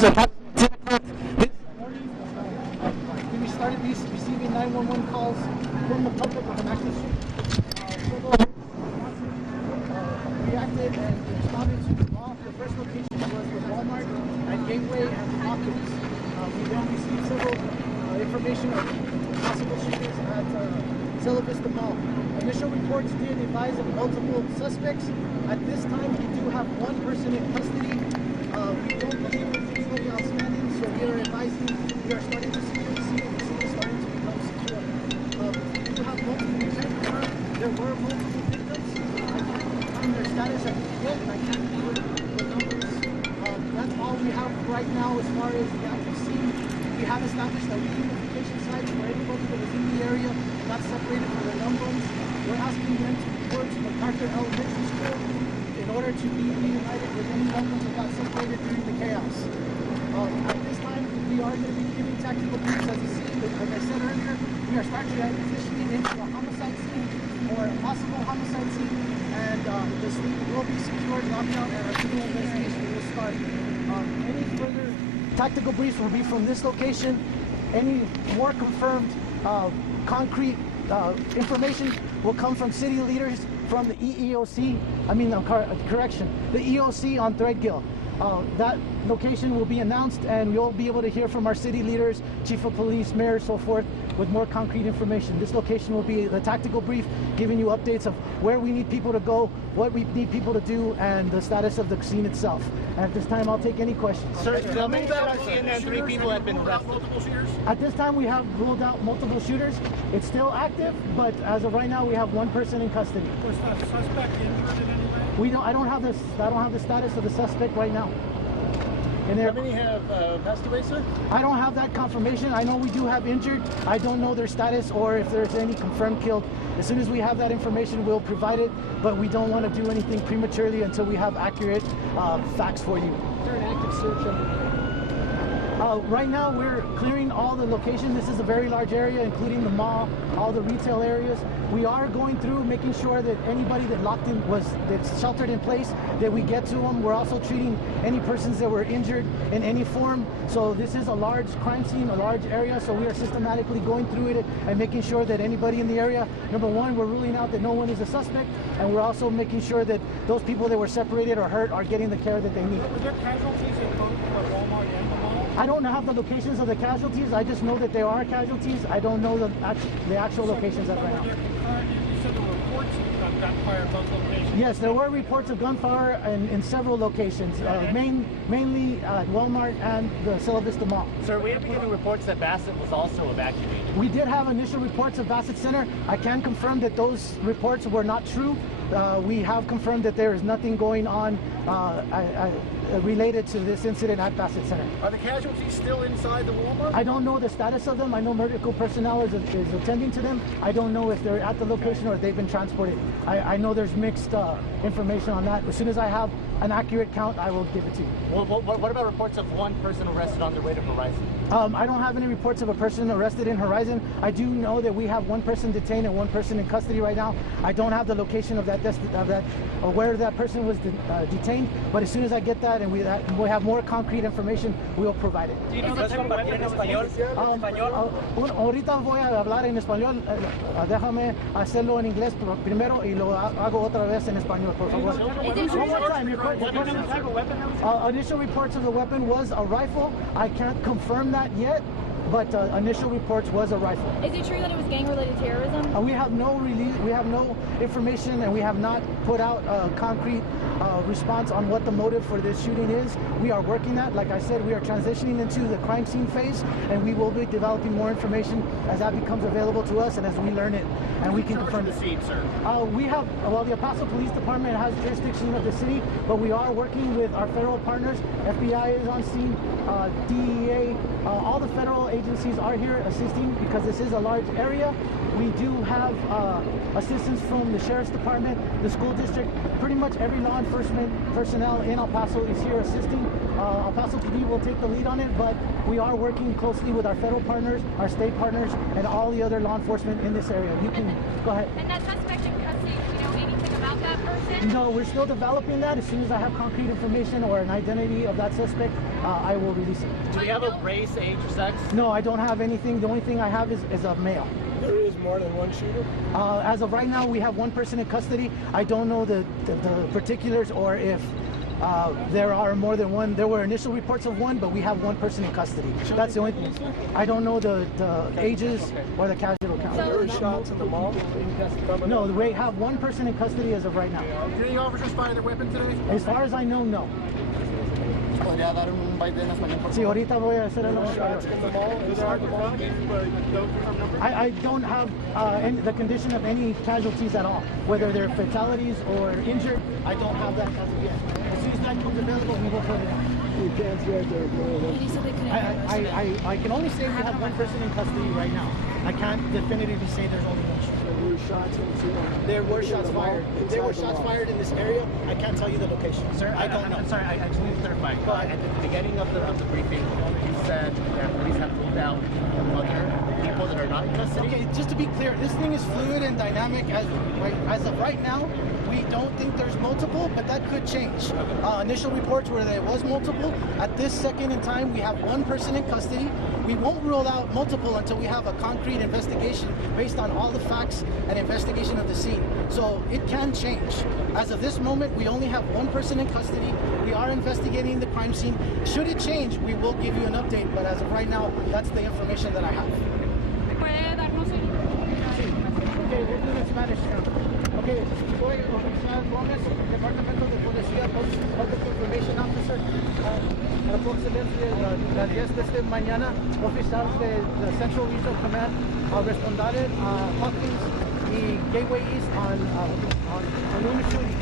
We started receiving 911 calls from the public of an active shooter. Reacted and responded to the law. The first location was the Walmart at Gateway and Hawkins. We then received several information of possible shooters at Zella Vista Mall. Initial reports did advise of multiple suspects. At this time, we do have one person in custody. We don't believe anything's really outstanding, so we are advising, we are starting to secure the scene, and the scene is starting to become secure. We do have multiple victims. There were multiple victims. I can't confirm their status at the yet, and I can't confirm the numbers. That's all we have right now as far as the active scene. We have established a reunification site for anybody that was in the area, not separated from their loved ones. We're asking them to report to MacArthur Elementary School in order to be reunited with any loved ones that got separated during the chaos. At this time, we are going to be giving tactical briefs as a scene. Like I said earlier, we are starting to transitioning into a homicide scene or a possible homicide scene, and the scene will be secured, locked down, and our criminal investigation will start. Any further tactical briefs will be from this location. Any more confirmed concrete information will come from city leaders from the EEOC, the EOC on Threadgill. That location will be announced, and you'll be able to hear from our city leaders, chief of police, mayor, so forth, with more concrete information. This location will be the tactical brief, giving you updates of where we need people to go, what we need people to do, and the status of the scene itself. And at this time, I'll take any questions. Sir, the move that I've seen that 3 people have been arrested. At this time, we have ruled out multiple shooters. It's still active, but as of right now, we have one person in custody. Was the suspect injured in any way? I don't have the status of the suspect right now. How many have passed away, sir? I don't have that confirmation. I know we do have injured. I don't know their status or if there's any confirmed killed. As soon as we have that information, we'll provide it, but we don't want to do anything prematurely until we have accurate facts for you. Is there an active search underway? Right now, we're clearing all the locations. This is a very large area, including the mall, all the retail areas. We are going through making sure that anybody that that's sheltered in place, that we get to them. We're also treating any persons that were injured in any form. So this is a large crime scene, a large area. So we are systematically going through it and making sure that anybody in the area, number one, we're ruling out that no one is a suspect, and we're also making sure that those people that were separated or hurt are getting the care that they need. Were there casualties in both the Walmart and the mall? I don't have the locations of the casualties. I just know that there are casualties. I don't know the actual locations of right now. You said there were reports of gunfire at both locations? Yes, there were reports of gunfire in several locations, mainly at Walmart and the Zella Vista Mall. Sir, we have been getting reports that Bassett was also evacuated. We did have initial reports of Bassett Center. I can confirm that those reports were not true. We have confirmed that there is nothing going on related to this incident at Bassett Center. Are the casualties still inside the Walmart? I don't know the status of them. I know medical personnel is attending to them. I don't know if they're at the location or if they've been transported. I know there's mixed information on that. As soon as I have an accurate count, I will give it to you. Well, what about reports of one person arrested on their way to Horizon? I don't have any reports of a person arrested in Horizon. I do know that we have one person detained and one person in custody right now. I don't have the location of that or where that person was detained, but as soon as I get that and we have more concrete information, we will provide it. Do you know the type of weapon in español? Ahorita voy a hablar en español. Déjame hacerlo en inglés primero y lo hago otra vez en español, por favor. One more time. Initial reports of the weapon was a rifle. I can't confirm that yet, but initial reports was a rifle. Is it true that it was gang-related terrorism? We have no information, and we have not put out a concrete response on what the motive for this shooting is. We are working that. Like I said, we are transitioning into the crime scene phase, and we will be developing more information as that becomes available to us and as we learn it, and we can confirm the scene, sir. The Paso Police Department has jurisdiction of the city, but we are working with our federal partners. FBI is on scene, DEA, all the federal agencies are here assisting because this is a large area. We do have assistance from the Sheriff's Department, the school district. Pretty much every law enforcement personnel in El Paso is here assisting. El Paso PD will take the lead on it, but we are working closely with our federal partners, our state partners, and all the other law enforcement in this area. You can go ahead. And that suspect in custody, do you know anything about that person? No, we're still developing that. As soon as I have concrete information or an identity of that suspect, I will release it. Do we have a race, age, or sex? No, I don't have anything. The only thing I have is a male. There is more than one shooter? As of right now, we have one person in custody. I don't know the particulars or if there are more than one. There were initial reports of one, but we have one person in custody. That's the only thing. I don't know the ages or the casual count. There were shots in the mall? No, we have one person in custody as of right now. Did any officers fire their weapon today? As far as I know, no. ¿Podría dar un byte en español, por Sí, favor? ahorita voy a hacer el Shots in the mall? Inside the mall? I don't have the condition of any casualties at all, whether they're fatalities or injured. I don't have that as of yet. As soon as that comes available, we will put it on. You can't see right there. He said they couldn't. I can only say we have one person in custody right now. I can't definitively say there's only one shooter. There were shots in There were shots fired. There were shots fired in this area. I can't tell you the location. Sir, I don't know. I'm sorry, I just need to clarify. At the beginning of the briefing, you said that police have ruled out other people that are not in custody. Okay, just to be clear, this thing is fluid and dynamic. As of right now, we don't think there's multiple, but that could change. Initial reports were that it was multiple. At this second in time, we have one person in custody. We won't rule out multiple until we have a concrete investigation based on all the facts and investigation of the scene. So it can change. As of this moment, we only have one person in custody. We are investigating the crime scene. Should it change, we will give you an update. But as of right now, that's the information that I have. ¿Puede darnos el... Okay, we'll do it in Spanish now. Okay, soy oficial Gómez, Departamento de Policía, Public Information Officer. Aproximadamente las 10 de esta mañana, oficiales de Central Regional Command respondieron a Hawkins y Gateway East on un shooting.